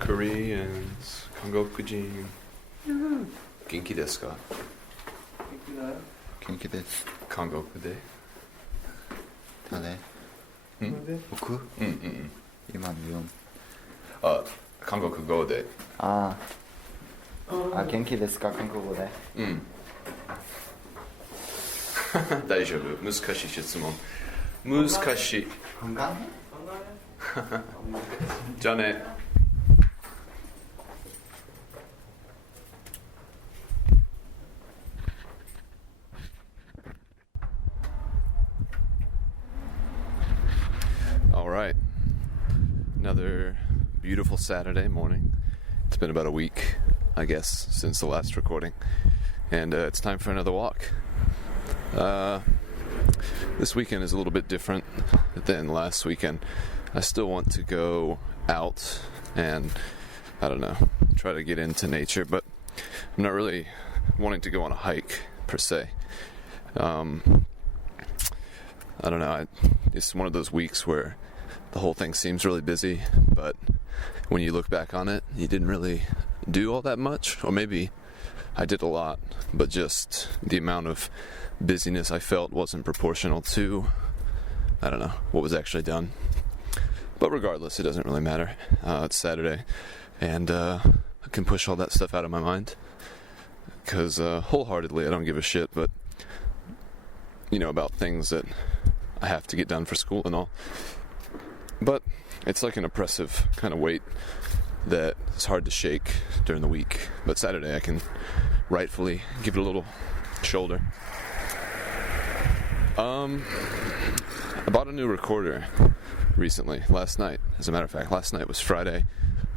Koreans, 韓国人、元気ですか？元気です。韓国で？誰？僕？今の4。韓国語で。元気ですか？韓国語で。大丈夫。難しい質問。難しい。じゃあね。All right. Another beautiful Saturday morning. It's been about a week, I guess, since the last recording. And it's time for another walk. This weekend is a little bit different than last weekend. I still want to go out and, I don't know, try to get into nature, but I'm not really wanting to go on a hike, per se. I don't know, it's one of those weeks where the whole thing seems really busy, but when you look back on it, you didn't really do all that much, or maybe I did a lot, but just the amount of busyness I felt wasn't proportional to, I don't know, what was actually done. But regardless, it doesn't really matter. It's Saturday, and I can push all that stuff out of my mind, because wholeheartedly I don't give a shit, but, you know, about things that I have to get done for school and all. But it's like an oppressive kind of weight that is hard to shake during the week. But Saturday I can rightfully give it a little shoulder. I bought a new recorder recently, last night. As a matter of fact, last night was Friday.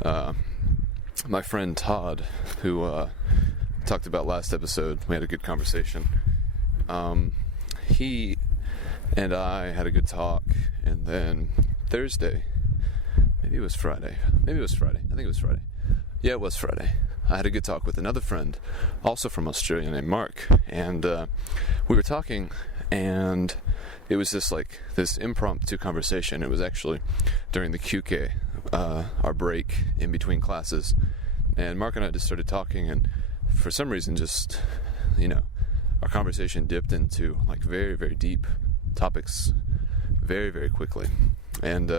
My friend Todd, who talked about last episode, we had a good conversation. He and I had a good talk, and then Thursday, maybe it was Friday. I think it was Friday. Yeah, it was Friday. I had a good talk with another friend, also from Australia, named Mark, and we were talking, and it was just like this impromptu conversation. It was actually during the QK, our break in between classes, and Mark and I just started talking, and for some reason just, you know, our conversation dipped into like very, very deep topics very, very quickly, and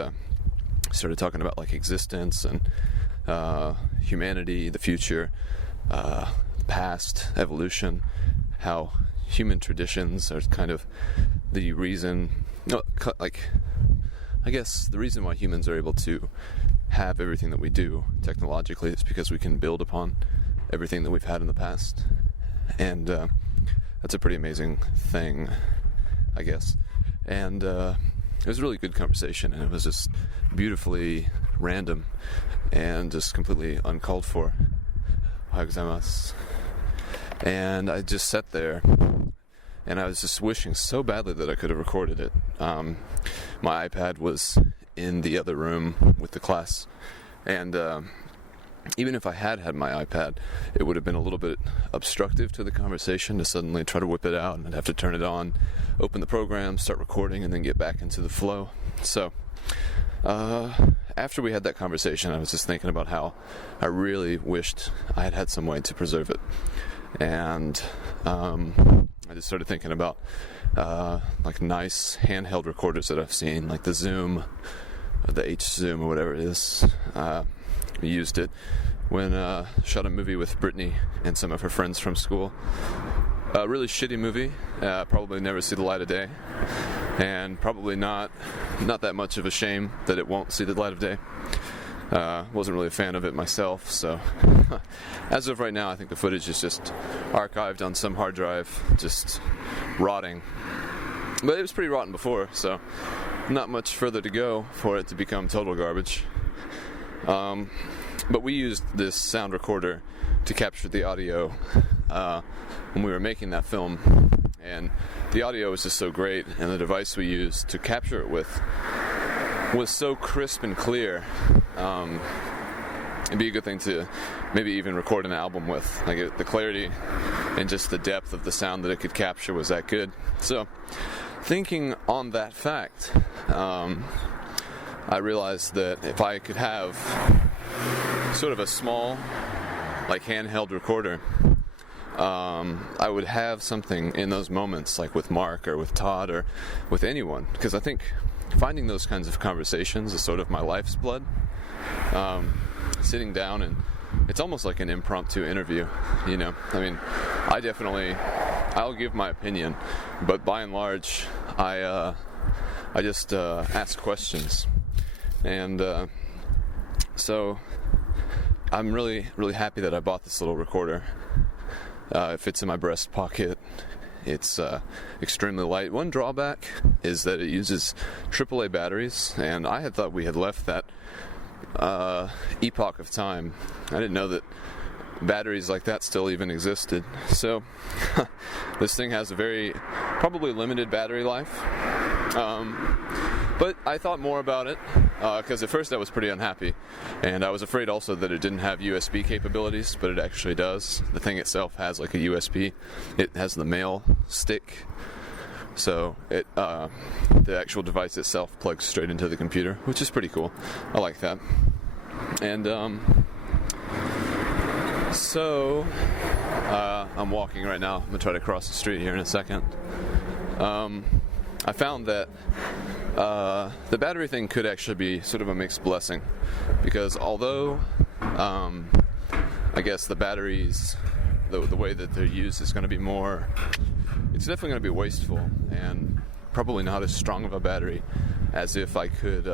started talking about like existence and humanity, the future, past, evolution, how human traditions are kind of the reason, like, I guess the reason why humans are able to have everything that we do technologically is because we can build upon everything that we've had in the past, and that's a pretty amazing thing, I guess. And it was a really good conversation, and it was just beautifully random and just completely uncalled for. Ohayou gozaimasu. And I just sat there, and I was just wishing so badly that I could have recorded it. My iPad was in the other room with the class, and even if I had my iPad, it would have been a little bit obstructive to the conversation to suddenly try to whip it out, and I'd have to turn it on, open the program, start recording, and then get back into the flow. So after we had that conversation, I was just thinking about how I really wished I had had some way to preserve it. And I just started thinking about like nice handheld recorders that I've seen, like the Zoom, the H Zoom or whatever it is. We used it when shot a movie with Brittany and some of her friends from school. A really shitty movie, probably never see the light of day, and probably not that much of a shame that it won't see the light of day. Wasn't really a fan of it myself, so as of right now, I think the footage is just archived on some hard drive, just rotting. But it was pretty rotten before, so not much further to go for it to become total garbage. But we used this sound recorder to capture the audio when we were making that film, and the audio was just so great, and the device we used to capture it with was so crisp and clear. It'd be a good thing to maybe even record an album with. Like the clarity and just the depth of the sound that it could capture was that good. So thinking on that fact, I realized that if I could have sort of a small, like handheld recorder, I would have something in those moments, like with Mark or with Todd or with anyone, because I think finding those kinds of conversations is sort of my life's blood. Sitting down, and it's almost like an impromptu interview, you know. I mean, I'll give my opinion, but by and large, I just ask questions, and so I'm really, really happy that I bought this little recorder. It fits in my breast pocket. It's extremely light. One drawback is that it uses AAA batteries, and I had thought we had left that epoch of time. I didn't know that batteries like that still even existed. So this thing has a very probably limited battery life. But I thought more about it because at first I was pretty unhappy, and I was afraid also that it didn't have USB capabilities, but it actually does. The thing itself has like a USB. It has the mail stick, so it the actual device itself plugs straight into the computer, which is pretty cool. I like that. And so I'm walking right now. I'm gonna try to cross the street here in a second. I found that the battery thing could actually be sort of a mixed blessing, because although I guess the batteries, the way that they're used is going to be more, it's definitely going to be wasteful and probably not as strong of a battery as if I could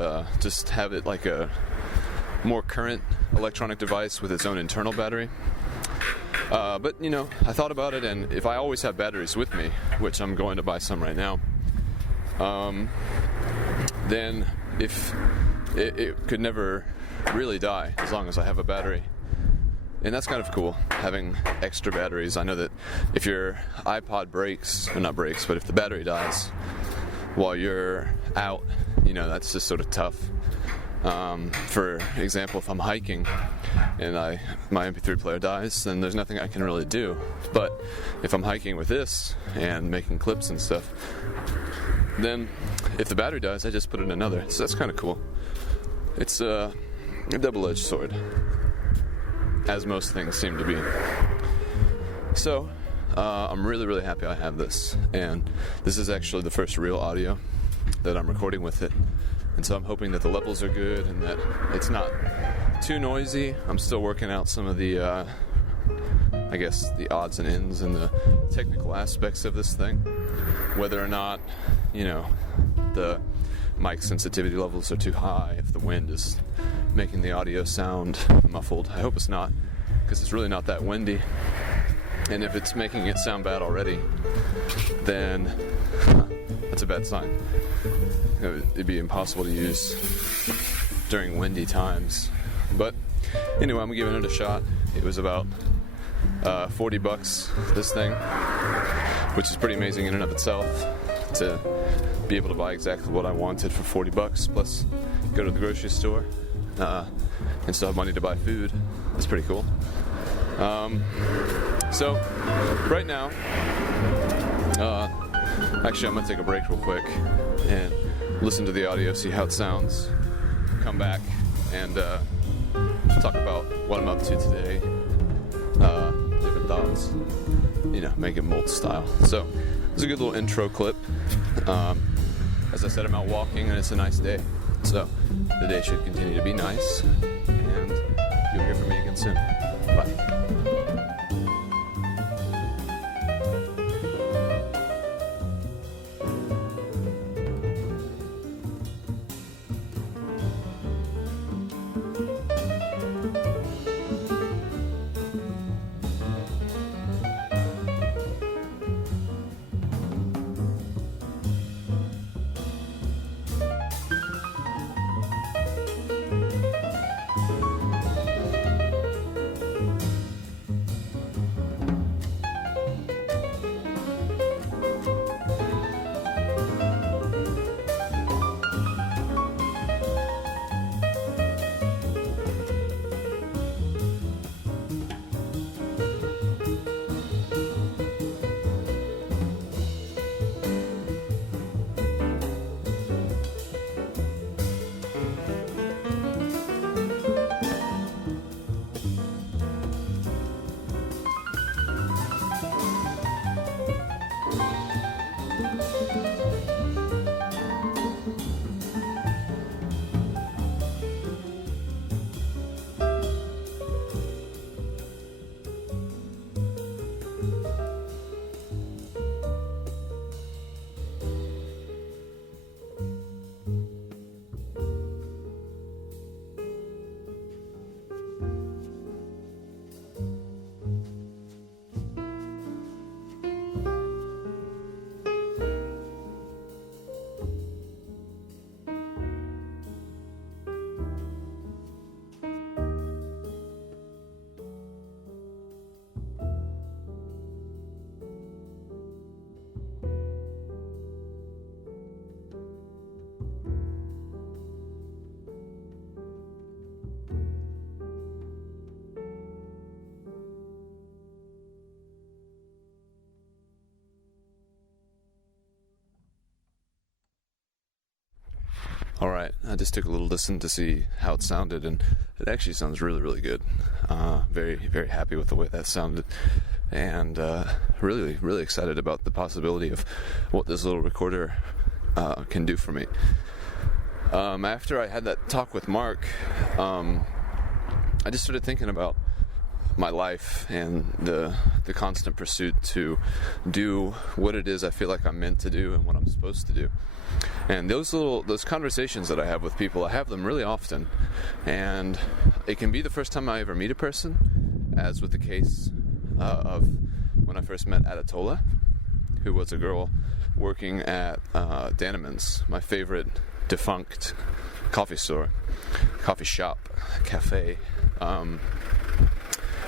just have it like a more current electronic device with its own internal battery. But you know, I thought about it, and if I always have batteries with me, which I'm going to buy some right now, then if it could never really die as long as I have a battery. And that's kind of cool, having extra batteries. I know that if your iPod breaks, or not breaks, but if the battery dies while you're out, you know, that's just sort of tough. For example, if I'm hiking and my MP3 player dies, then there's nothing I can really do. But if I'm hiking with this and making clips and stuff, then if the battery dies, I just put in another. So that's kind of cool. It's a double-edged sword, as most things seem to be. So I'm really, really happy I have this, and this is actually the first real audio that I'm recording with it. And so I'm hoping that the levels are good and that it's not too noisy. I'm still working out some of the I guess the odds and ends and the technical aspects of this thing, whether or not, you know, the mic sensitivity levels are too high, if the wind is making the audio sound muffled. I hope it's not, because it's really not that windy. And if it's making it sound bad already, then that's a bad sign. It'd be impossible to use during windy times. But anyway, I'm giving it a shot. It was about $40, this thing, which is pretty amazing in and of itself, to be able to buy exactly what I wanted for $40, plus go to the grocery store and still have money to buy food. That's pretty cool. So right now, actually I'm gonna take a break real quick and listen to the audio, see how it sounds, come back and talk about what I'm up to today, different thoughts. make it mold style. So it's a good little intro clip. As I said, I'm out walking and it's a nice day. So the day should continue to be nice, and you'll hear from me again soon. Bye. All right, I just took a little listen to see how it sounded, and it actually sounds really, really good. Very, very happy with the way that sounded, and really, really excited about the possibility of what this little recorder can do for me. After I had that talk with Mark, I just started thinking about my life and the constant pursuit to do what it is I feel like I'm meant to do and what I'm supposed to do. And those conversations that I have with people, I have them really often, and it can be the first time I ever meet a person, as with the case of when I first met Adetola, who was a girl working at Dannemans, my favorite defunct coffee shop, cafe.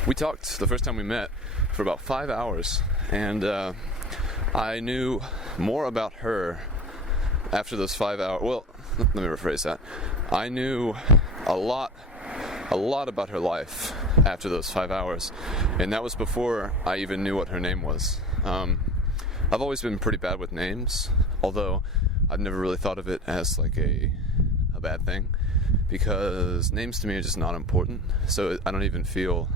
We talked the first time we met for about 5 hours, and I knew more about her after those 5 hours. Well, let me rephrase that. I knew a lot about her life after those 5 hours, and that was before I even knew what her name was. I've always been pretty bad with names, although I've never really thought of it as like a bad thing, because names to me are just not important. So I don't even feel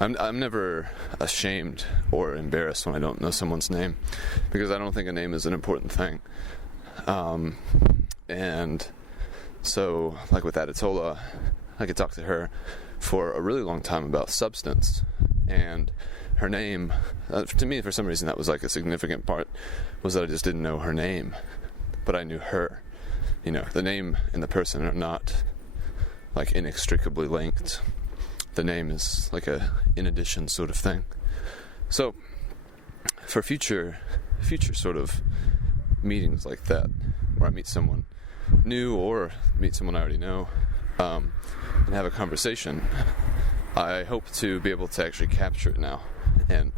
I'm never ashamed or embarrassed when I don't know someone's name, because I don't think a name is an important thing. And so, like with Adetola, I could talk to her for a really long time about substance, and her name, to me, for some reason, that was like a significant part, was that I just didn't know her name, but I knew her. The name and the person are not like inextricably linked. The name is like a in addition sort of thing. So for future sort of meetings like that, where I meet someone new or meet someone I already know, and have a conversation, I hope to be able to actually capture it now, and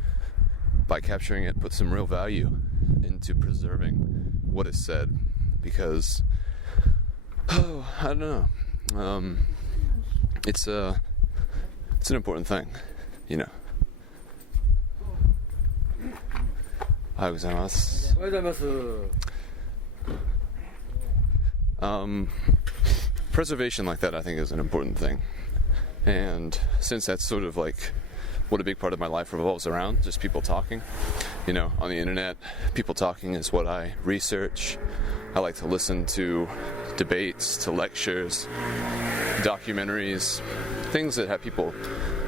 by capturing it, put some real value into preserving what is said, because I don't know, it's an important thing, Ohayou gozaimasu. Preservation like that, I think, is an important thing, and since that's sort of like what a big part of my life revolves around, just people talking. You know, on the internet, people talking is what I research. I like to listen to debates, to lectures, documentaries, things that have people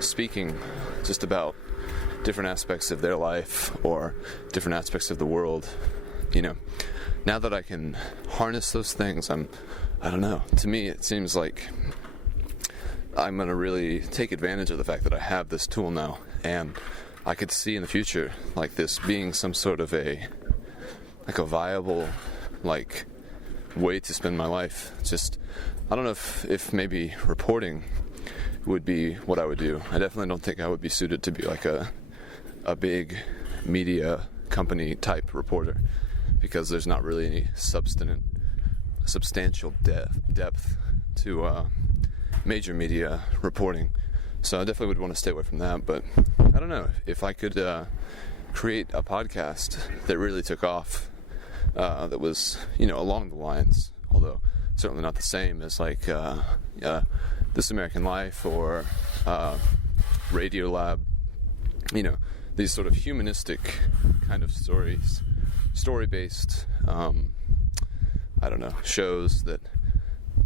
speaking just about different aspects of their life or different aspects of the world. You know, now that I can harness those things, I don't know, to me it seems like I'm going to really take advantage of the fact that I have this tool now, and I could see in the future like this being some sort of a viable way to spend my life. Just, I don't know if maybe reporting would be what I would do. I definitely don't think I would be suited to be like a big media company type reporter, because there's not really any substantial depth to major media reporting. So I definitely would want to stay away from that. But I don't know, if I could create a podcast that really took off, that was, you know, along the lines, although certainly not the same as like This American Life or Radiolab, you know, these sort of humanistic kind of story-based, I don't know, shows that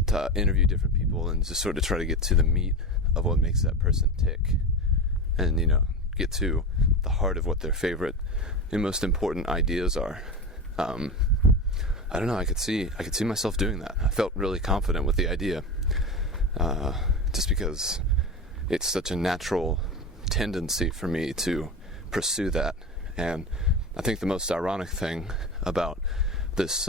to interview different people and just sort of try to get to the meat of what makes that person tick, and, you know, get to the heart of what their favorite and most important ideas are. I don't know, I could see myself doing that. I felt really confident with the idea, just because it's such a natural tendency for me to pursue that. And I think the most ironic thing about this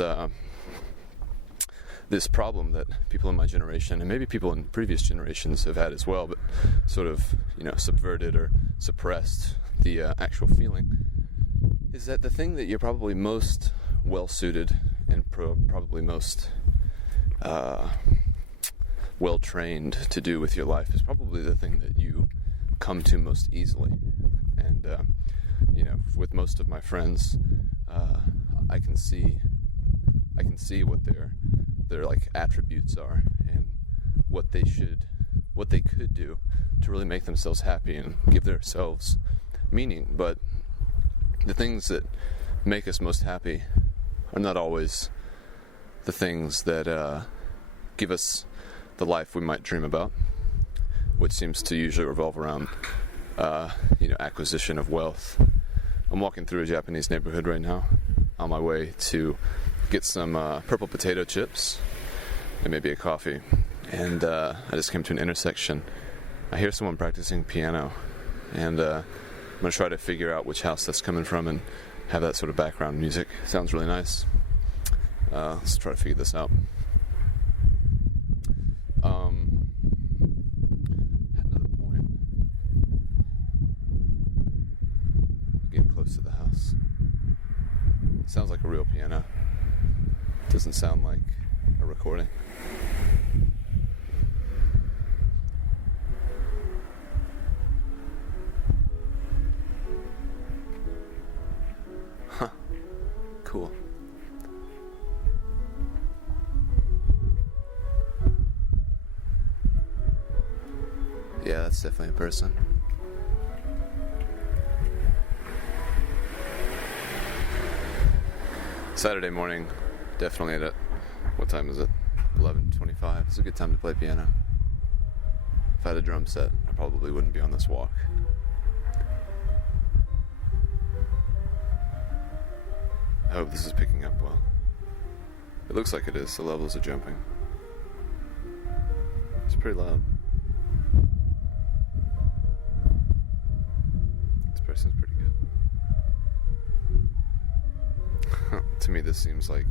problem that people in my generation, and maybe people in previous generations have had as well, but sort of, you know, subverted or suppressed the actual feeling, is that the thing that you're probably most well-suited and probably most well-trained to do with your life is probably the thing that you come to most easily. And you know, with most of my friends, I can see what their like attributes are, and what they could do to really make themselves happy and give themselves meaning. But the things that make us most happy are not always the things that give us the life we might dream about, which seems to usually revolve around you know, acquisition of wealth. I'm walking through a Japanese neighborhood right now on my way to get some purple potato chips and maybe a coffee, and I just came to an intersection. I hear someone practicing piano, and I'm going to try to figure out which house that's coming from and have that sort of background music. Sounds really nice. Let's try to figure this out. Had another point. Getting close to the house. It sounds like a real piano. It doesn't sound like a recording. Huh. Cool. Yeah, that's definitely a person. Saturday morning, definitely at what time is it? 11:25. It's a good time to play piano. If I had a drum set, I probably wouldn't be on this walk. I hope this is picking up well. It looks like it is. The levels are jumping. It's pretty loud. This person's pretty good. To me, this seems like,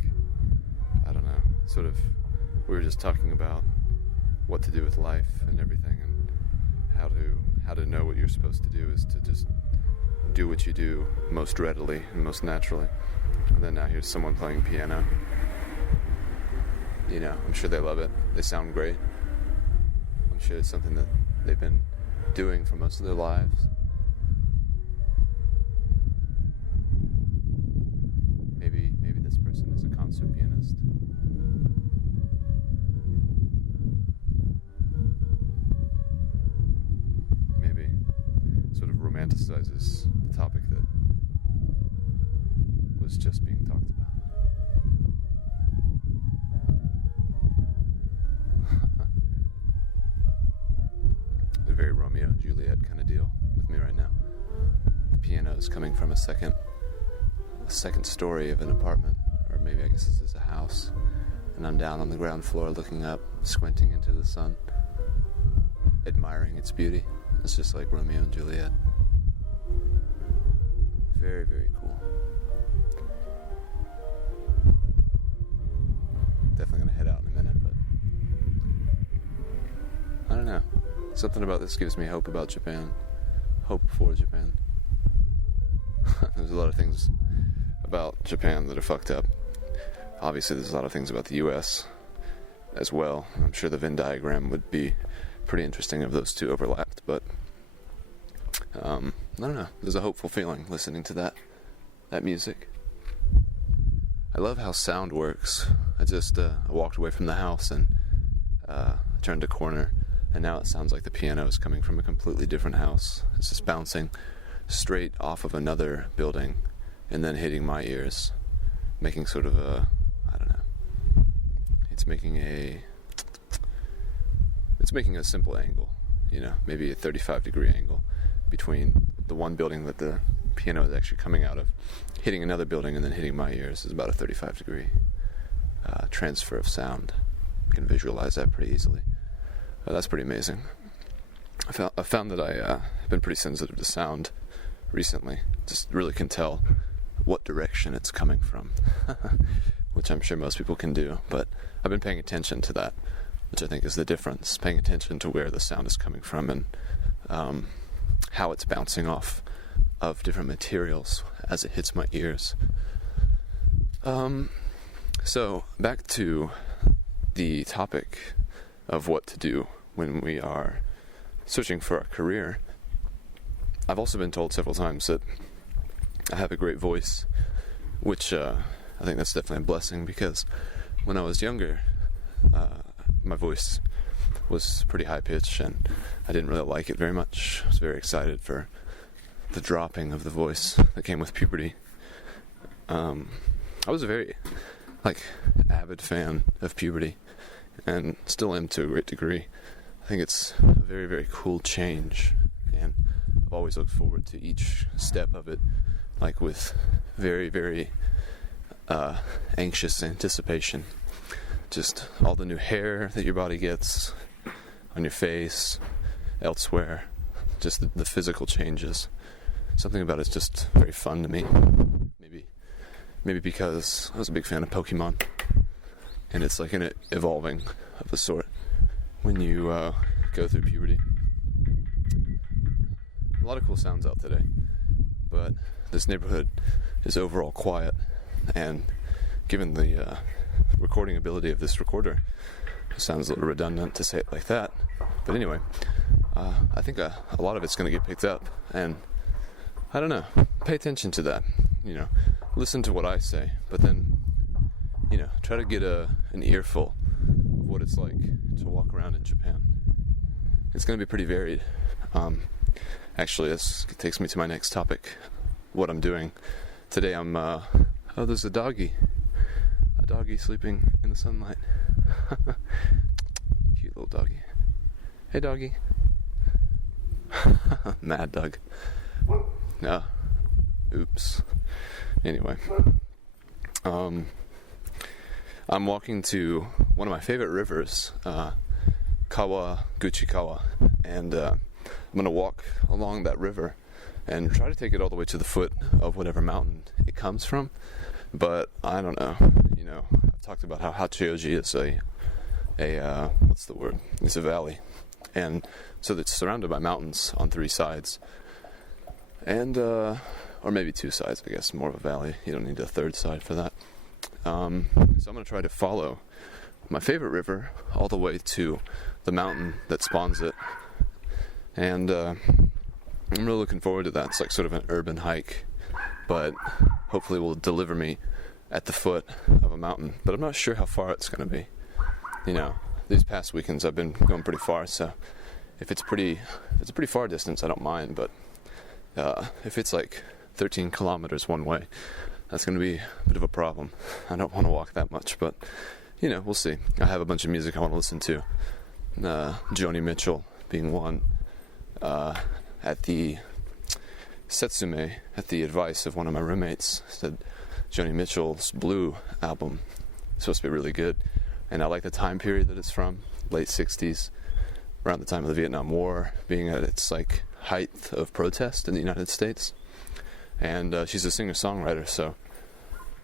I don't know, sort of, we were just talking about what to do with life and everything, and how to know what you're supposed to do is to just do what you do most readily and most naturally. And then now here's someone playing piano. You know, I'm sure they love it. They sound great. I'm sure it's something that they've been doing for most of their lives. Maybe this person is a concert pianist. Maybe sort of romantic romanticizes the topic that was just being talked about. A very Romeo and Juliet kind of deal with me right now. The piano is coming from a second story of an apartment, or maybe I guess this is a house, and I'm down on the ground floor looking up, squinting into the sun, admiring its beauty. It's just like Romeo and Juliet. Very, very cool. Definitely gonna head out in a minute, but I don't know. Something about this gives me hope about Japan. Hope for Japan. There's a lot of things about Japan that are fucked up. Obviously, there's a lot of things about the US as well. I'm sure the Venn diagram would be pretty interesting if those two overlapped, but I don't know. There's a hopeful feeling listening to that music. I love how sound works. I walked away from the house and turned a corner, and now it sounds like the piano is coming from a completely different house. It's just bouncing straight off of another building and then hitting my ears, making sort of a, I don't know. It's making a simple angle, maybe a 35-degree angle between the one building that the piano is actually coming out of, hitting another building and then hitting my ears is about a 35-degree transfer of sound. You can visualize that pretty easily. That's pretty amazing. I found that I've been pretty sensitive to sound recently. Just really can tell what direction it's coming from, which I'm sure most people can do, but I've been paying attention to that, which I think is the difference, paying attention to where the sound is coming from and how it's bouncing off of different materials as it hits my ears. So back to the topic of what to do when we are searching for a career. I've also been told several times that I have a great voice, which I think that's definitely a blessing, because when I was younger, my voice was pretty high-pitched and I didn't really like it very much. I was very excited for the dropping of the voice that came with puberty. I was a very avid fan of puberty, and still am to a great degree. I think it's a very, very cool change, and I've always looked forward to each step of it, with very, very anxious anticipation. Just all the new hair that your body gets on your face, elsewhere, just the physical changes. Something about it's just very fun to me. Maybe because I was a big fan of Pokemon, and it's like an evolving of a sort when you go through puberty. A lot of cool sounds out today, but this neighborhood is overall quiet, and given the recording ability of this recorder, it sounds a little redundant to say it like that, but anyway, I think a lot of it's going to get picked up, and I don't know, pay attention to that, listen to what I say, but then, try to get an earful of what it's like to walk around in Japan. It's going to be pretty varied. Actually, this takes me to my next topic, what I'm doing. Today there's a doggy sleeping in the sunlight. Cute little doggy. Hey, doggy. Mad dog. No. Oops. Anyway. I'm walking to one of my favorite rivers, Kawaguchikawa, and I'm going to walk along that river and try to take it all the way to the foot of whatever mountain it comes from. But I don't know, I've talked about how Hachioji is a what's the word? It's a valley, and so it's surrounded by mountains on three sides, and or maybe two sides, I guess, more of a valley. You don't need a third side for that. So I'm going to try to follow my favorite river all the way to the mountain that spawns it, and I'm really looking forward to that. It's like sort of an urban hike, but hopefully will deliver me at the foot of a mountain, but I'm not sure how far it's going to be. These past weekends I've been going pretty far, so if it's a pretty far distance, I don't mind, but if it's like 13 kilometers one way, that's going to be a bit of a problem. I don't want to walk that much, but, you know, we'll see. I have a bunch of music I want to listen to. Joni Mitchell being one. At the Setsume, at the advice of one of my roommates, said Joni Mitchell's Blue album is supposed to be really good. And I like the time period that it's from, late 60s, around the time of the Vietnam War, being at its like height of protest in the United States. And she's a singer-songwriter, so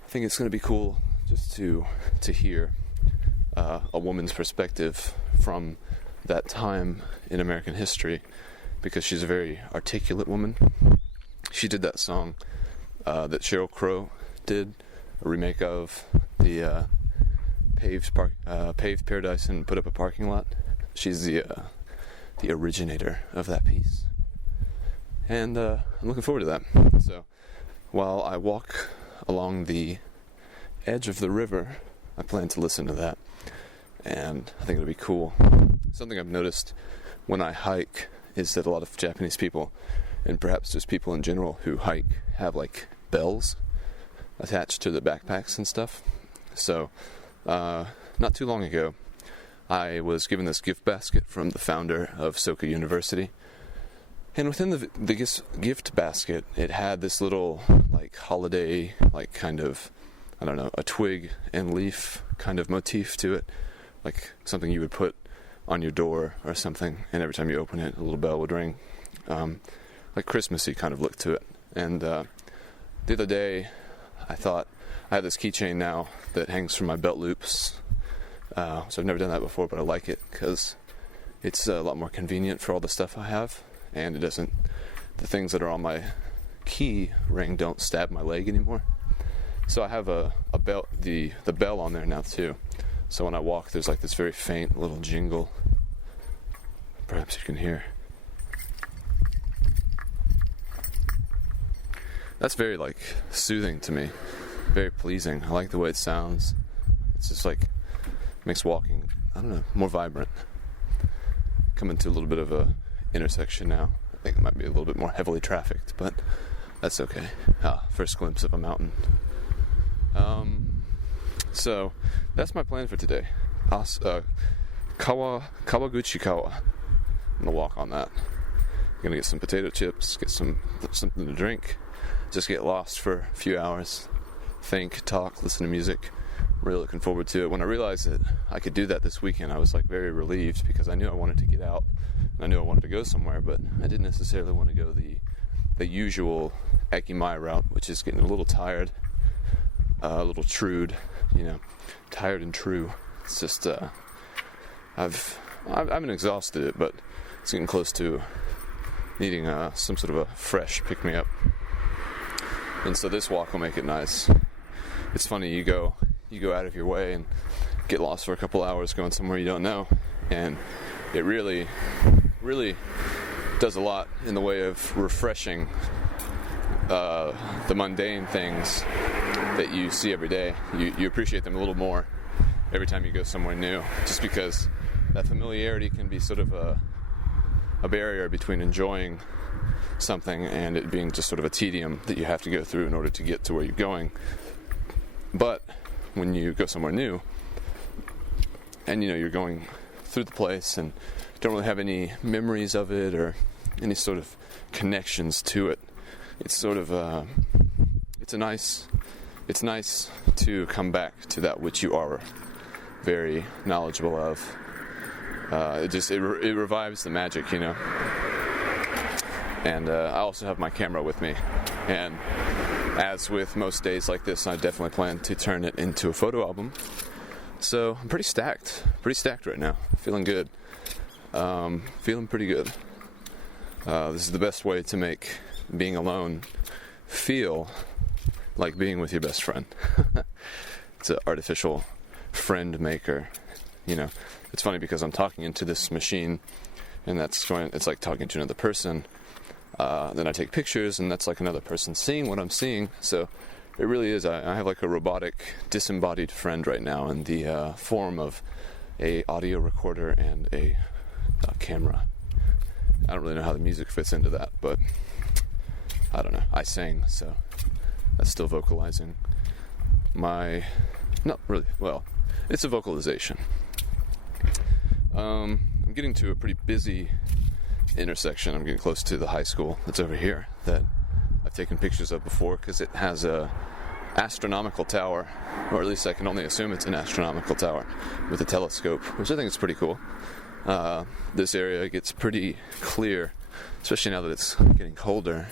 I think it's going to be cool just to hear a woman's perspective from that time in American history, because she's a very articulate woman. She did that song that Sheryl Crow did, a remake of the Paved Paradise and Put Up a Parking Lot. She's the originator of that piece. And I'm looking forward to that. So while I walk along the edge of the river, I plan to listen to that. And I think it'll be cool. Something I've noticed when I hike is that a lot of Japanese people, and perhaps just people in general who hike, have like bells attached to the backpacks and stuff. So not too long ago, I was given this gift basket from the founder of Soka University. And within the gift basket, it had this little like holiday, like kind of, I don't know, a twig and leaf kind of motif to it, like something you would put on your door or something, and every time you open it, a little bell would ring, like Christmassy kind of look to it. And the other day, I thought, I have this keychain now that hangs from my belt loops, so I've never done that before, but I like it because it's a lot more convenient for all the stuff I have, and it doesn't, the things that are on my key ring don't stab my leg anymore. So I have a belt, the bell on there now too. So when I walk, there's like this very faint little jingle. Perhaps you can hear. That's very like soothing to me. Very pleasing. I like the way it sounds. It's just like makes walking, I don't know, more vibrant. Coming to a little bit of a intersection now. I think it might be a little bit more heavily trafficked, but that's okay. First glimpse of a mountain. So that's my plan for today. Kawaguchi Kawa. I'm gonna walk on that. I'm gonna get some potato chips, get something to drink, just get lost for a few hours, think, talk, listen to music. Really looking forward to it. When I realized that I could do that this weekend, I was like very relieved, because I knew I wanted to get out and I knew I wanted to go somewhere, but I didn't necessarily want to go the usual Ekimai route, which is getting a little tired, a little trued, you know, tired and true. It's just I haven't exhausted it, but it's getting close to needing some sort of a fresh pick-me-up. And so this walk will make it nice. It's funny, you go out of your way and get lost for a couple hours going somewhere you don't know, and it really does a lot in the way of refreshing the mundane things that you see every day. You appreciate them a little more every time you go somewhere new, just because that familiarity can be sort of a barrier between enjoying something and it being just sort of a tedium that you have to go through in order to get to where you're going. But when you go somewhere new and you're going through the place and don't really have any memories of it or any sort of connections to it, it's sort of it's nice to come back to that which you are very knowledgeable of. It revives the magic, And I also have my camera with me, and as with most days like this, I definitely plan to turn it into a photo album. So I'm pretty stacked right now. Feeling good. Feeling pretty good. This is the best way to make being alone feel like being with your best friend. It's an artificial friend maker. It's funny because I'm talking into this machine, and it's like talking to another person. Then I take pictures, and that's like another person seeing what I'm seeing. So it really is. I have like a robotic, disembodied friend right now in the form of a audio recorder and a camera. I don't really know how the music fits into that, but I don't know. I sang, so that's still vocalizing. Not really. Well, it's a vocalization. I'm getting to a pretty busy intersection. I'm getting close to the high school that's over here that I've taken pictures of before because it has a astronomical tower, or at least I can only assume it's an astronomical tower with a telescope, which I think is pretty cool. This area gets pretty clear, especially now that it's getting colder.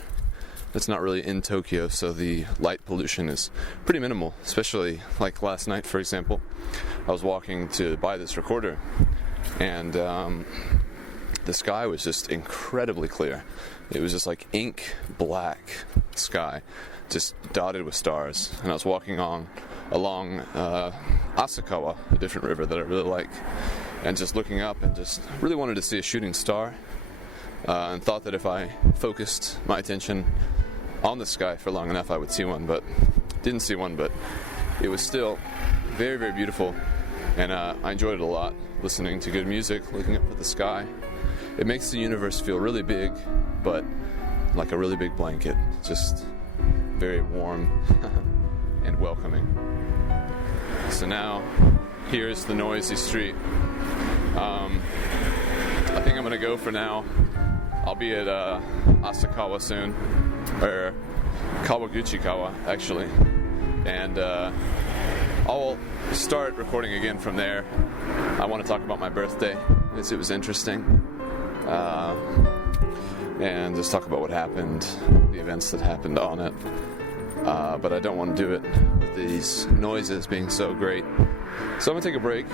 It's not really in Tokyo, so the light pollution is pretty minimal, especially like last night, for example. I was walking to buy this recorder, and the sky was just incredibly clear. It was just like ink black sky, just dotted with stars. And I was walking along Asakawa, a different river that I really like, and just looking up and just really wanted to see a shooting star, and thought that if I focused my attention on the sky for long enough I would see one, but didn't see one. But it was still very, very beautiful, and I enjoyed it a lot, listening to good music, looking up at the sky. It makes the universe feel really big, but like a really big blanket, just very warm and welcoming. So now, here's the noisy street. I think I'm gonna go for now. I'll be at Asakawa soon, or Kawaguchikawa actually, and I'll start recording again from there. I want to talk about my birthday because it was interesting, and just talk about what happened, the events that happened on it. But I don't want to do it with these noises being so great. So I'm gonna take a break,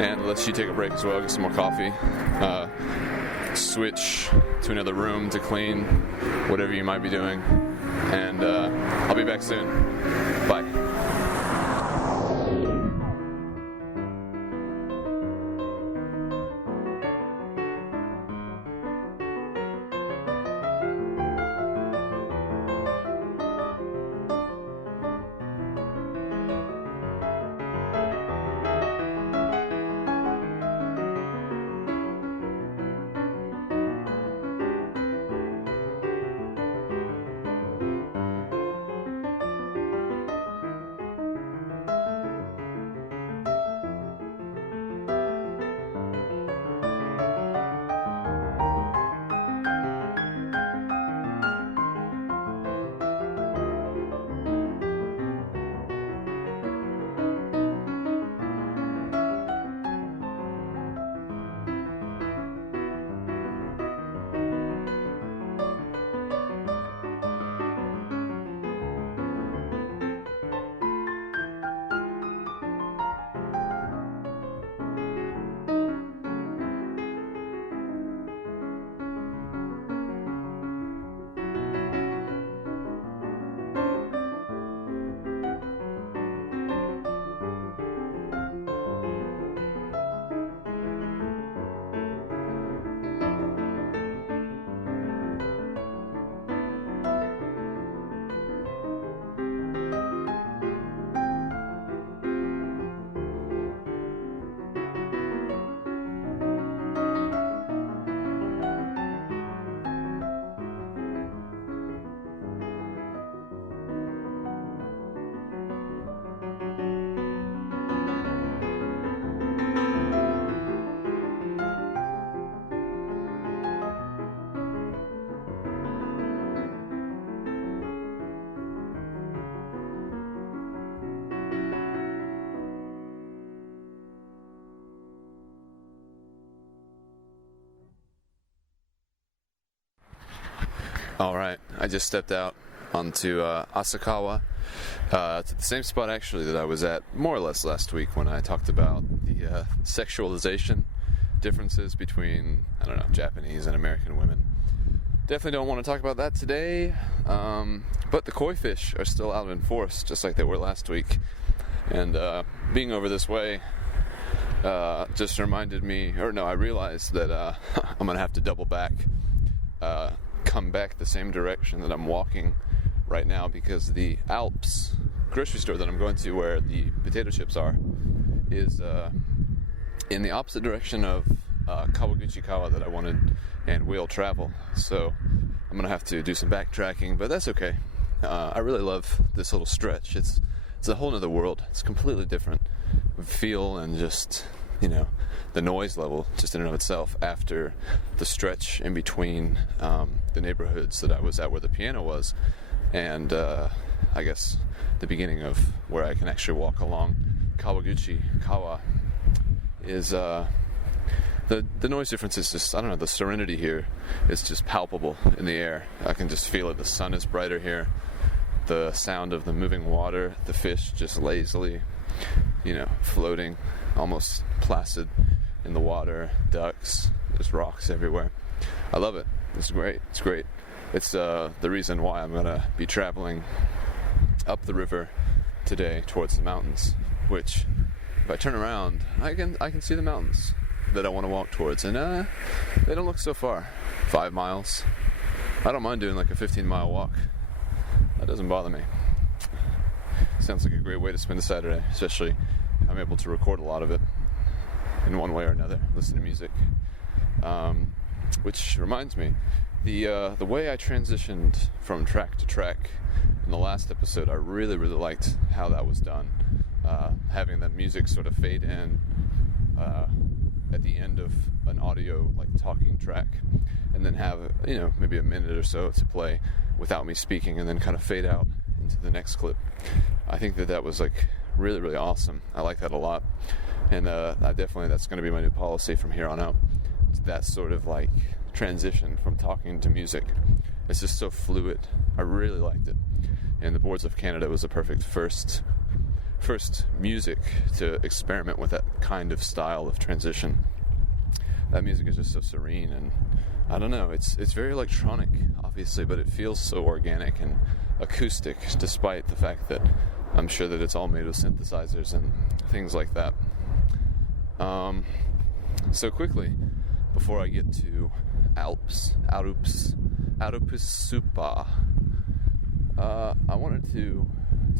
and let you take a break as well, get some more coffee, switch to another room to clean, whatever you might be doing, and I'll be back soon. Bye. All right, I just stepped out onto Asakawa, to the same spot actually that I was at more or less last week when I talked about the sexualization differences between, I don't know, Japanese and American women. Definitely don't want to talk about that today, but the koi fish are still out in force, just like they were last week. And being over this way just reminded me, or no, I realized that I'm going to have to double back, come back the same direction that I'm walking right now, because the Alps grocery store that I'm going to, where the potato chips are, is in the opposite direction of Kawaguchikawa that I wanted and will travel. So I'm going to have to do some backtracking, but that's okay. I really love this little stretch. It's a whole nother world. It's completely different feel and just, the noise level just in and of itself after the stretch in between the neighborhoods that I was at where the piano was and I guess the beginning of where I can actually walk along Kawa is the noise difference is just, I don't know, the serenity here is just palpable in the air. I can just feel it. The sun is brighter here. The sound of the moving water, the fish just lazily, floating, almost placid in the water, ducks, there's rocks everywhere. I love it. It's great. It's great. It's the reason why I'm going to be traveling up the river today towards the mountains, which if I turn around, I can see the mountains that I want to walk towards, and they don't look so far. 5 miles. I don't mind doing like a 15-mile walk. That doesn't bother me. Sounds like a great way to spend a Saturday, especially if I'm able to record a lot of it in one way or another, listen to music. Which reminds me, the way I transitioned from track to track in the last episode, I really, really liked how that was done. Having that music sort of fade in at the end of an audio like talking track, and then have maybe a minute or so to play without me speaking, and then kind of fade out into the next clip. I think that was like really, really awesome. I like that a lot, and that's going to be my new policy from here on out. It's that sort of like transition from talking to music. It's just so fluid. I really liked it, and the Boards of Canada was a perfect first music to experiment with that kind of style of transition. That music is just so serene, and I don't know, it's very electronic, obviously, but it feels so organic and acoustic, despite the fact that I'm sure that it's all made with synthesizers and things like that. So quickly, before I get to Arupisupa, I wanted to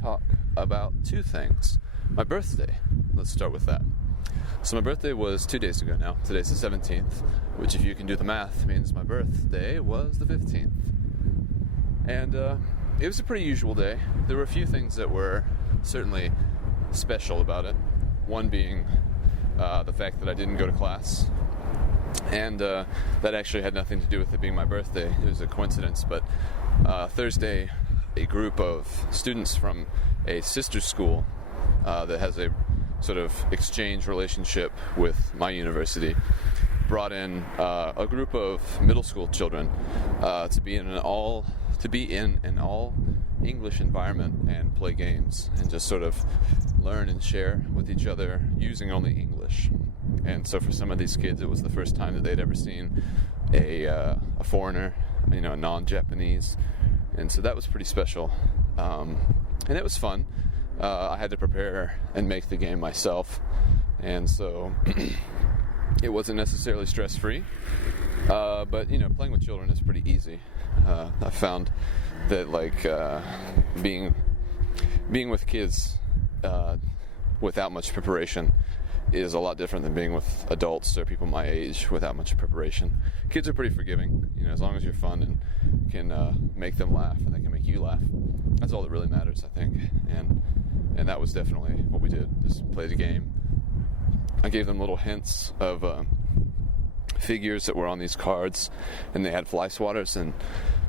talk about 2 things. My birthday. Let's start with that. So my birthday was 2 days ago now. Today's the 17th, which, if you can do the math, means my birthday was the 15th. And it was a pretty usual day. There were a few things that were certainly special about it. One being the fact that I didn't go to class. And that actually had nothing to do with it being my birthday. It was a coincidence. But Thursday, a group of students from a sister school that has a sort of exchange relationship with my university brought in a group of middle school children to be in an all English environment and play games and just sort of learn and share with each other using only English. And so for some of these kids, it was the first time that they'd ever seen a foreigner, a non-Japanese. And so that was pretty special. And it was fun. I had to prepare and make the game myself. And so it wasn't necessarily stress-free. But, playing with children is pretty easy. I found that, being with kids without much preparation is a lot different than being with adults or people my age without much preparation. Kids are pretty forgiving, as long as you're fun and can make them laugh and they can make you laugh. That's all that really matters, I think. And that was definitely what we did, just play the game. I gave them little hints of figures that were on these cards, and they had fly swatters, and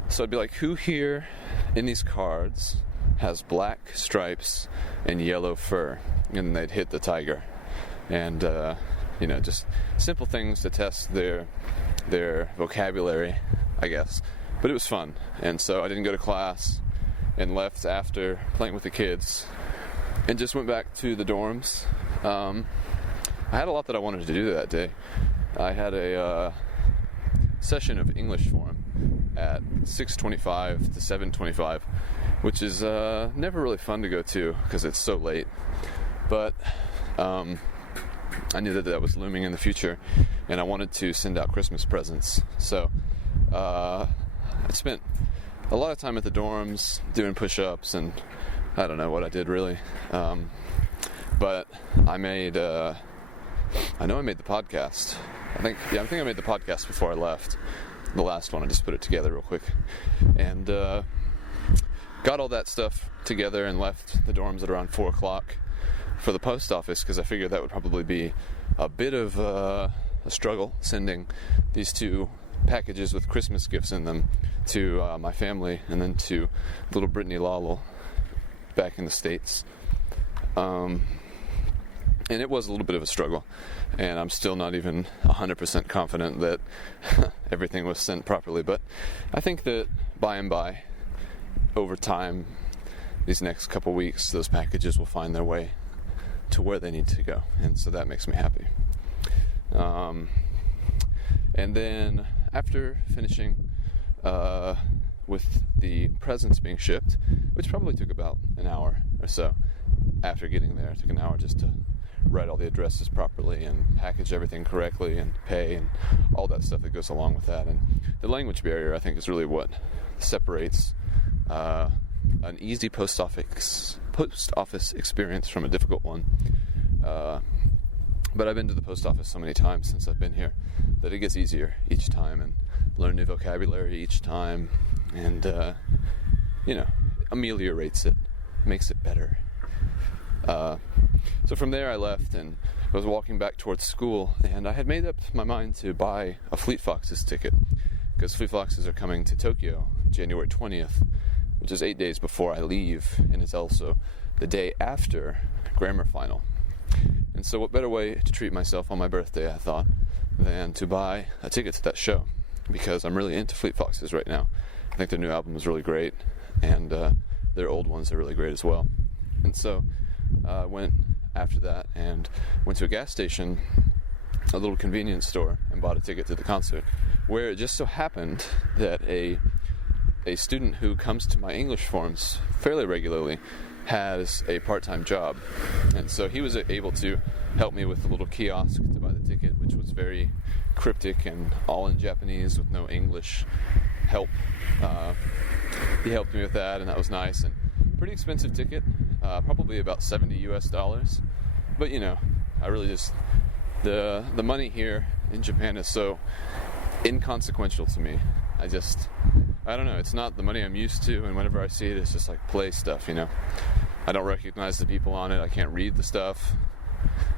so I'd be like, who here in these cards has black stripes and yellow fur? And then they'd hit the tiger. And just simple things to test their vocabulary, I guess. But it was fun, and so I didn't go to class and left after playing with the kids and just went back to the dorms. I had a lot that I wanted to do that day. I had a session of English for him at 6:25 to 7:25, which is never really fun to go to because it's so late. But I knew that was looming in the future, and I wanted to send out Christmas presents. So I spent a lot of time at the dorms doing push-ups, and I don't know what I did really. But I made, I know I made the podcast. I think I made the podcast before I left. the last one. I just put it together real quick, and got all that stuff together and left the dorms at around 4 o'clock for the post office, because I figured that would probably be a bit of a struggle sending these 2 packages with Christmas gifts in them to my family, and then to little Brittany Lawlell back in the States. And it was a little bit of a struggle, and I'm still not even 100% confident that everything was sent properly, but I think that by and by, over time, these next couple weeks, those packages will find their way to where they need to go, and so that makes me happy. And then after finishing with the presents being shipped, which probably took about an hour or so after getting there, it took an hour just to write all the addresses properly and package everything correctly and pay and all that stuff that goes along with that. And the language barrier, I think, is really what separates an easy post office experience from a difficult one. But I've been to the post office so many times since I've been here that it gets easier each time, and learn new vocabulary each time, and ameliorates it, makes it better. So from there I left and I was walking back towards school, and I had made up my mind to buy a Fleet Foxes ticket, because Fleet Foxes are coming to Tokyo January 20th, which is 8 days before I leave, and it's also the day after grammar final. And so what better way to treat myself on my birthday, I thought, than to buy a ticket to that show, because I'm really into Fleet Foxes right now. I think their new album is really great, and their old ones are really great as well. And so I went after that and went to a gas station, a little convenience store, and bought a ticket to the concert, where it just so happened that a student who comes to my English forums fairly regularly has a part-time job, and so he was able to help me with the little kiosk to buy the ticket, which was very cryptic and all in Japanese with no English help. He helped me with that, and that was nice. And pretty expensive ticket, probably about $70 US, but I really just the money here in Japan is so inconsequential to me. I don't know, it's not the money I'm used to, and whenever I see it, it's just like play stuff, I don't recognize the people on it, I can't read the stuff,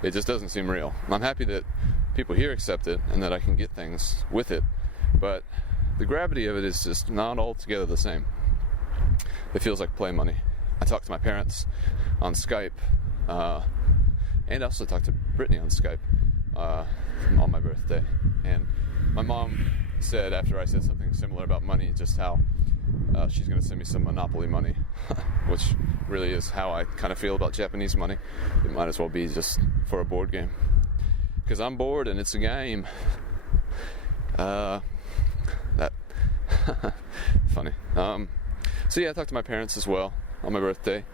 it just doesn't seem real. I'm happy that people here accept it, and that I can get things with it, but the gravity of it is just not altogether the same. It feels like play money. I talked to my parents on Skype, and I also talked to Brittany on Skype on my birthday, and my mom said, after I said something similar about money, just how she's going to send me some Monopoly money, which really is how I kind of feel about Japanese money. It might as well be just for a board game, because I'm bored and it's a game. That funny. So yeah, I talked to my parents as well on my birthday.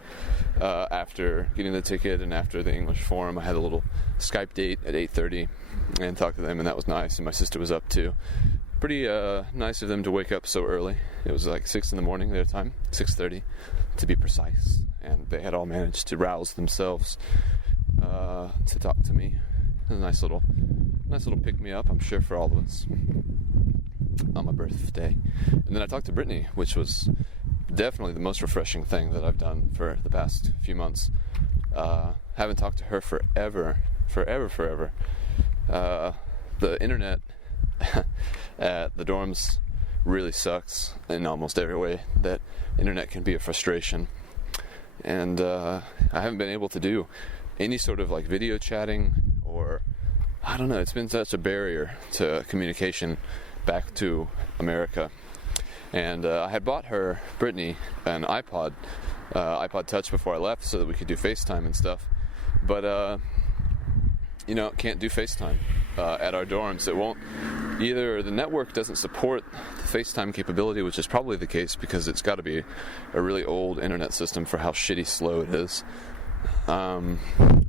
After getting the ticket and after the English forum, I had a little Skype date at 8:30 and talked to them, and that was nice. And my sister was up too. Pretty nice of them to wake up so early. It was like 6 in the morning their time, 6:30 to be precise, and they had all managed to rouse themselves to talk to me. A nice little pick-me-up, I'm sure, for all of us on my birthday. And then I talked to Brittany, which was definitely the most refreshing thing that I've done for the past few months. Haven't talked to her forever. The internet at the dorms really sucks in almost every way that internet can be a frustration, and I haven't been able to do any sort of like video chatting, or I don't know, it's been such a barrier to communication back to America. And I had bought her, Brittany, an iPod Touch before I left so that we could do FaceTime and stuff, but can't do FaceTime at our dorms. It won't, either the network doesn't support the FaceTime capability, which is probably the case because it's got to be a really old internet system for how shitty slow it is,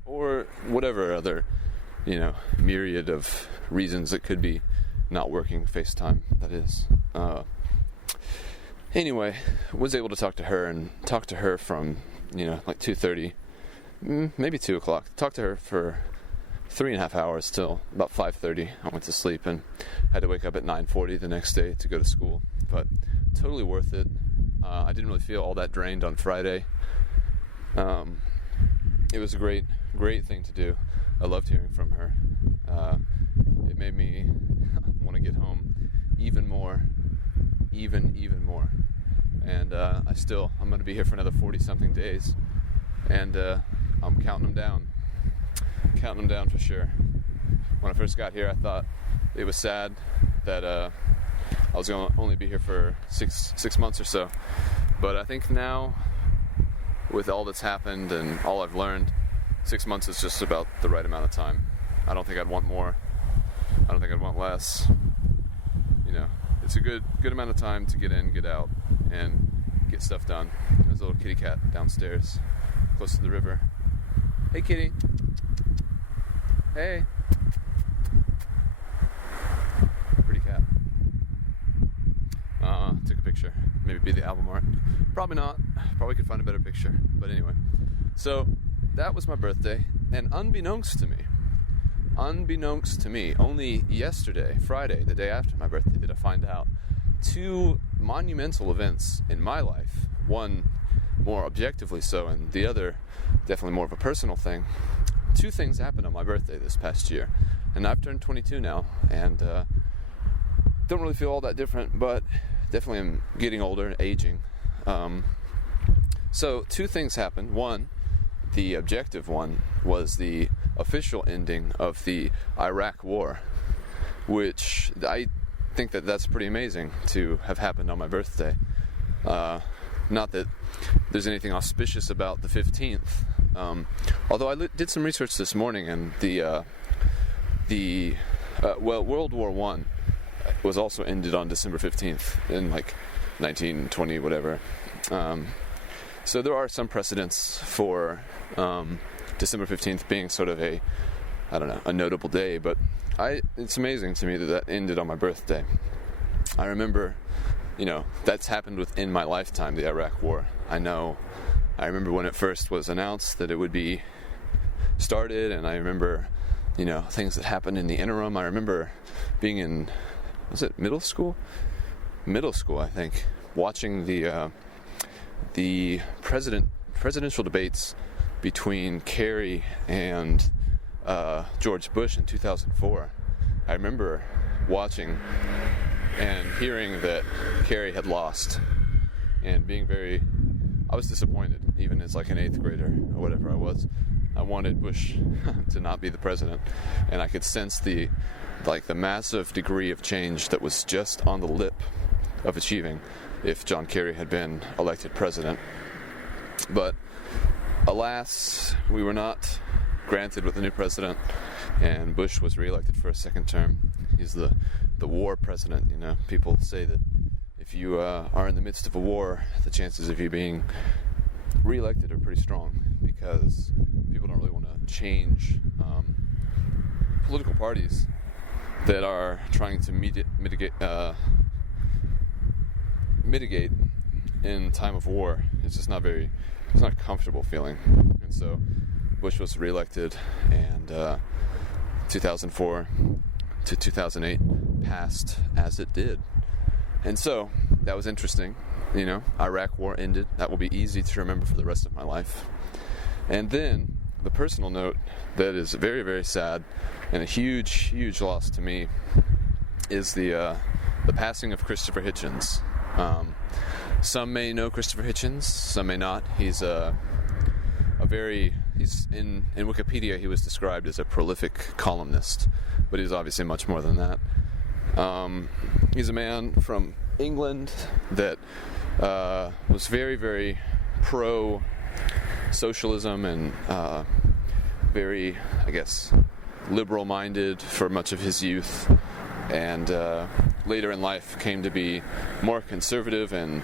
or whatever other myriad of reasons it could be not working FaceTime, that is. Anyway, was able to talk to her from like 2:30, maybe 2 o'clock. Talked to her for 3.5 hours till about 5:30. I went to sleep and had to wake up at 9:40 the next day to go to school. But totally worth it. I didn't really feel all that drained on Friday. It was a great thing to do. I loved hearing from her. It made me want to get home even more. And I'm going to be here for another 40-something days. And I'm counting them down for sure. When I first got here, I thought it was sad that I was going to only be here for six months or so. But I think now, with all that's happened and all I've learned, 6 months is just about the right amount of time. I don't think I'd want more. I don't think I'd want less. You know, it's a good amount of time to get in, get out, and get stuff done. There's a little kitty cat downstairs, close to the river. Hey, kitty. Hey. Pretty cat. Took a picture. Maybe be the album art. Probably not. Probably could find a better picture. But anyway. So, that was my birthday. And unbeknownst to me, only yesterday, Friday, the day after my birthday, did I find out 2 monumental events in my life. One more objectively so, and the other definitely more of a personal thing. 2 things happened on my birthday this past year. And I've turned 22 now, and don't really feel all that different, but definitely am getting older and aging. So 2 things happened. One, the objective one, was the official ending of the Iraq War, which I think that's pretty amazing to have happened on my birthday. Not that there's anything auspicious about the 15th, although I did some research this morning, and World War I was also ended on December 15th in like 1920 whatever. So there are some precedents for December 15th being sort of a notable day, but it's amazing to me that ended on my birthday. I remember, that's happened within my lifetime, the Iraq War. I remember when it first was announced that it would be started, and I remember, things that happened in the interim. I remember being in, was it middle school? Middle school, I think, watching the presidential debates between Kerry and George Bush in 2004. I remember watching and hearing that Kerry had lost and being I was disappointed, even as like an 8th grader or whatever I was. I wanted Bush to not be the president, and I could sense the massive degree of change that was just on the lip of achieving if John Kerry had been elected president. But alas, we were not granted with the new president, and Bush was reelected for a 2nd term. He's the war president. People say that if you are in the midst of a war, the chances of you being reelected are pretty strong, because people don't really want to change political parties that are trying to mitigate in time of war. It's just not a comfortable feeling. And so Bush was reelected, and 2004 to 2008 passed as it did. And so that was interesting. Iraq War ended. That will be easy to remember for the rest of my life. And then the personal note that is very, very sad and a huge, huge loss to me is the passing of Christopher Hitchens. Some may know Christopher Hitchens, some may not. He's in Wikipedia he was described as a prolific columnist, but he's obviously much more than that. He's a man from England that was very, very pro-socialism and very, liberal-minded for much of his youth, and later in life came to be more conservative and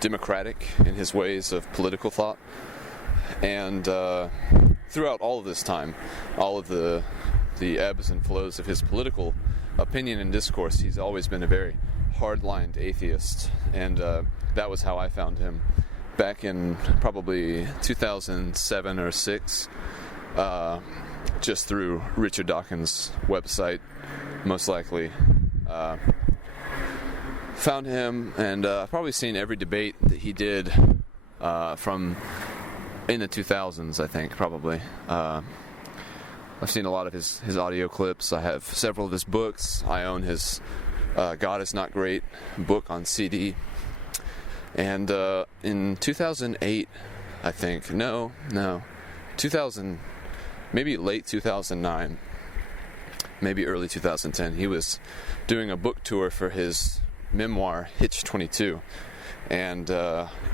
democratic in his ways of political thought. And throughout all of this time, all of the ebbs and flows of his political opinion and discourse, he's always been a very hard-lined atheist, and that was how I found him. back in probably 2007 or 6, just through Richard Dawkins' website, most likely. Found him, and I've probably seen every debate that he did from in the 2000s, I think, probably. I've seen a lot of his audio clips. I have several of his books. I own his God Is Not Great book on CD. And in 2008, I think, 2000, maybe late 2009, maybe early 2010, he was doing a book tour for his memoir, Hitch 22. And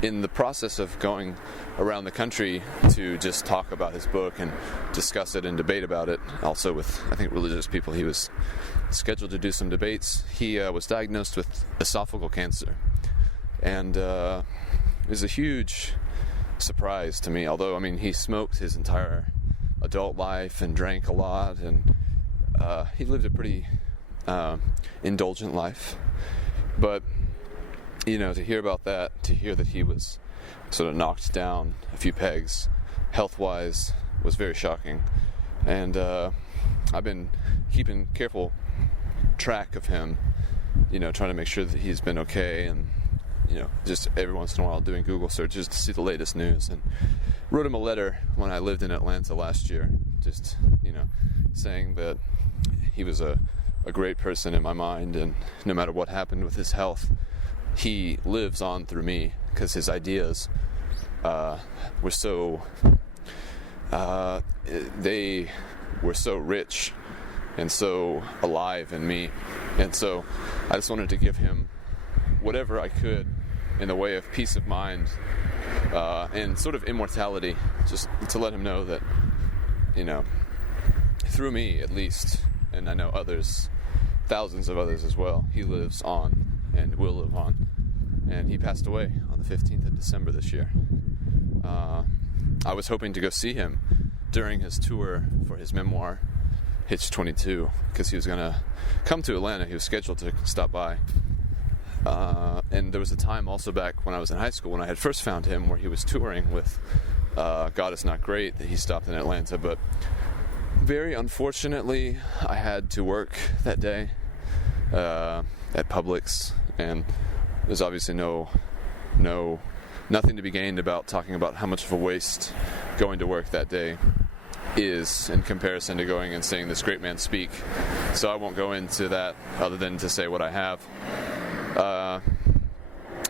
in the process of going around the country to just talk about his book and discuss it and debate about it, also with, I think, religious people, he was scheduled to do some debates. He was diagnosed with esophageal cancer. And it was a huge surprise to me, although, I mean, he smoked his entire adult life and drank a lot, and he lived a pretty indulgent life. But, you know, to hear about that, to hear that he was sort of knocked down a few pegs health-wise was very shocking. And I've been keeping careful track of him, you know, trying to make sure that he's been okay, and, you know, just every once in a while doing Google searches to see the latest news. And wrote him a letter when I lived in Atlanta last year, just, you know, saying that he was a great person in my mind, and no matter what happened with his health, he lives on through me, because his ideas were so they were so rich and so alive in me. And so I just wanted to give him whatever I could in the way of peace of mind and sort of immortality, just to let him know that, you know, through me at least, and I know others, thousands of others as well, he lives on and will live on. And he passed away on the 15th of December this year. I was hoping to go see him during his tour for his memoir, Hitch 22, because he was going to come to Atlanta. He was scheduled to stop by. And there was a time also back when I was in high school when I had first found him, where he was touring with God Is Not Great, that he stopped in Atlanta. But very unfortunately, I had to work that day at Publix, and there's obviously nothing to be gained about talking about how much of a waste going to work that day is in comparison to going and seeing this great man speak. So I won't go into that other than to say what I have.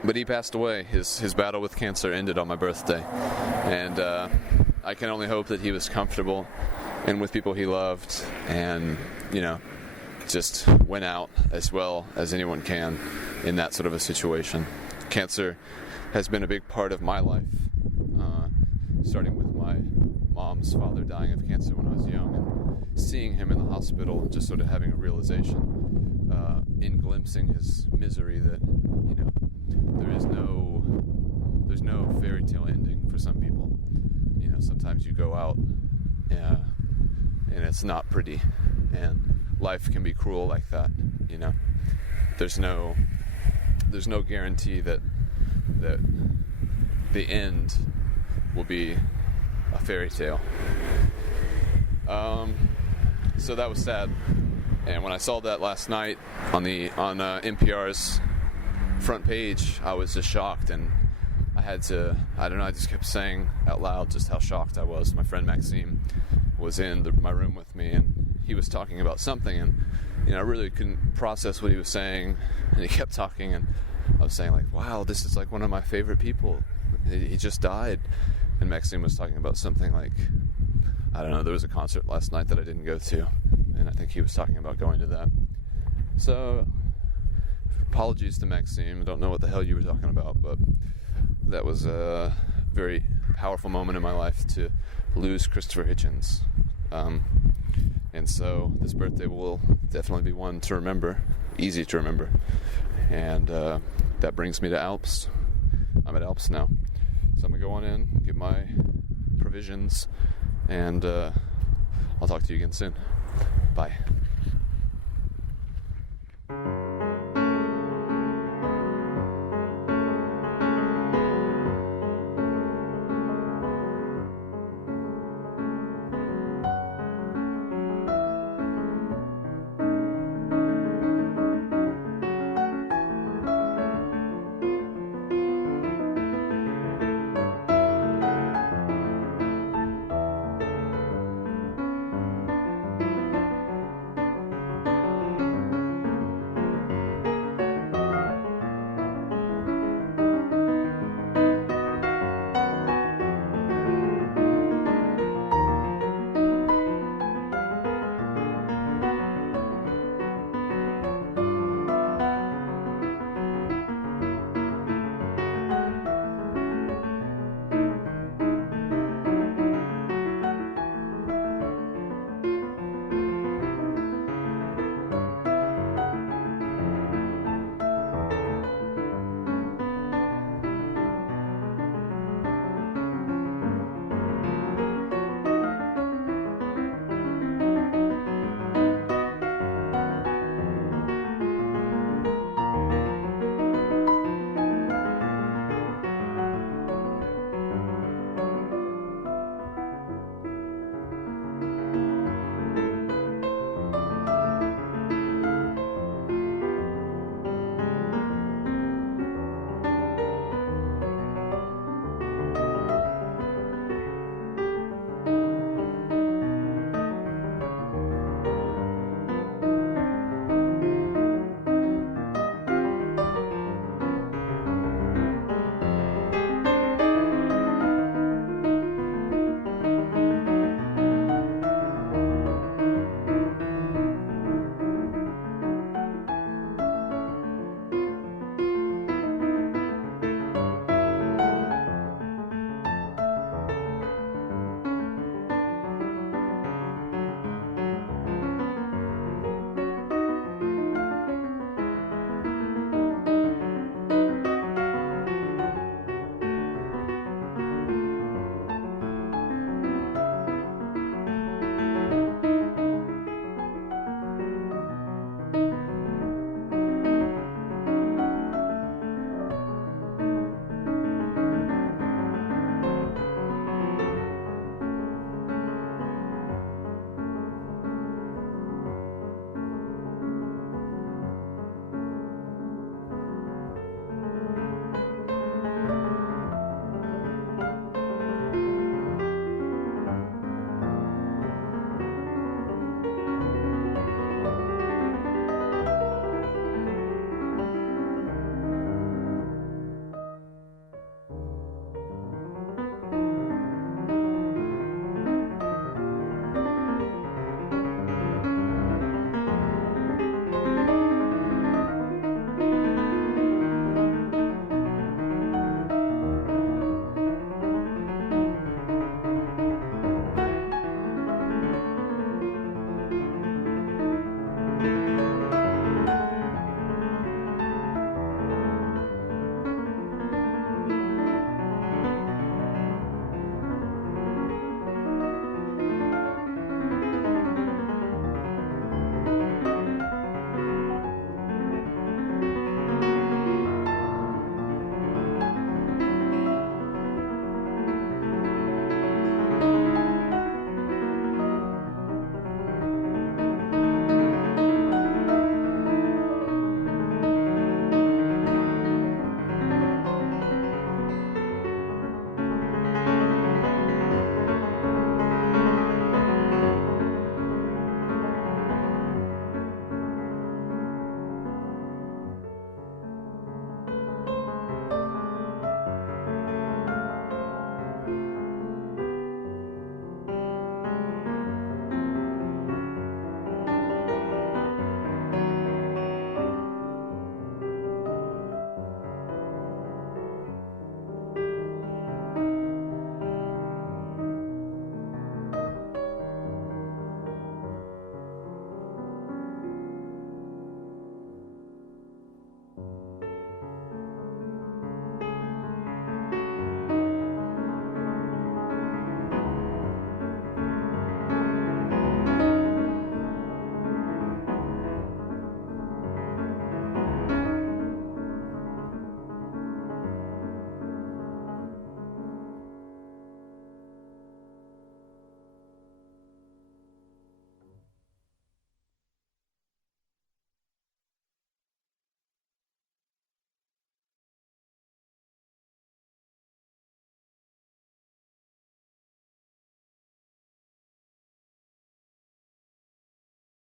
But he passed away. His battle with cancer ended on my birthday. And I can only hope that he was comfortable and with people he loved, and, you know, just went out as well as anyone can in that sort of a situation. Cancer has been a big part of my life, starting with my mom's father dying of cancer when I was young, and seeing him in the hospital, and just sort of having a realization in glimpsing his misery that, you know, there's no fairy tale ending for some people. You know, sometimes you go out and it's not pretty, and life can be cruel like that. You know, there's no guarantee that the end will be a fairy tale. So that was sad. And when I saw that last night on NPR's front page, I was just shocked, and I just kept saying out loud just how shocked I was. My friend Maxime was in my room with me, and he was talking about something, and, you know, I really couldn't process what he was saying, and he kept talking, and I was saying, like, wow, this is like one of my favorite people. He just died. And Maxime was talking about something like, I don't know, there was a concert last night that I didn't go to, and I think he was talking about going to that. So, apologies to Maxime. I don't know what the hell you were talking about, but that was a very powerful moment in my life to lose Christopher Hitchens. And so this birthday will definitely be one to remember, easy to remember. And that brings me to Alps. I'm at Alps now. So I'm going to go on in, get my provisions, and I'll talk to you again soon. Bye.